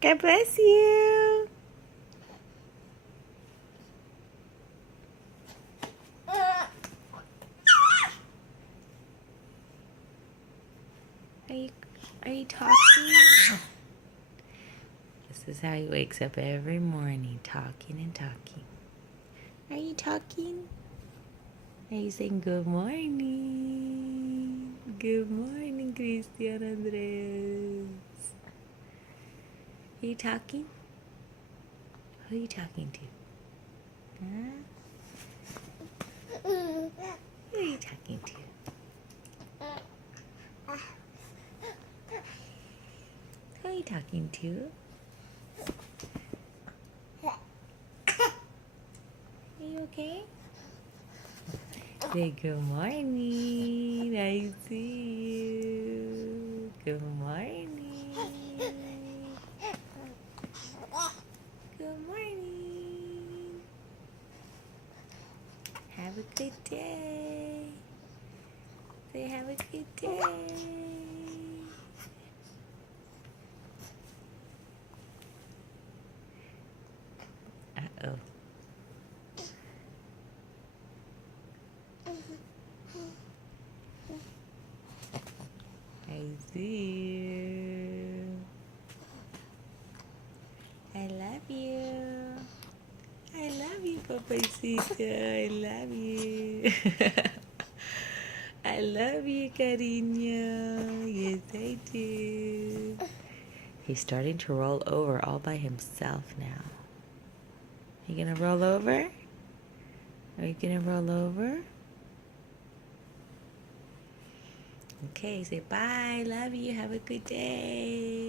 God bless you. Are you talking? This is how he wakes up every morning, talking and talking. Are you talking? Are you saying good morning? Good morning, Christian Andres. Are you talking? Who are you talking to? Huh? Who are you talking to? Who are you talking to? Are you okay? Say good morning. I see you. Good morning. Good morning. Have a good day. Say have a good day. Uh-oh. I see you. I love you. I love you, Papacito. I love you. I love you, cariño. Yes, I do. He's starting to roll over all by himself now. You gonna roll over? Are you gonna roll over? Okay, say bye. Love you. Have a good day.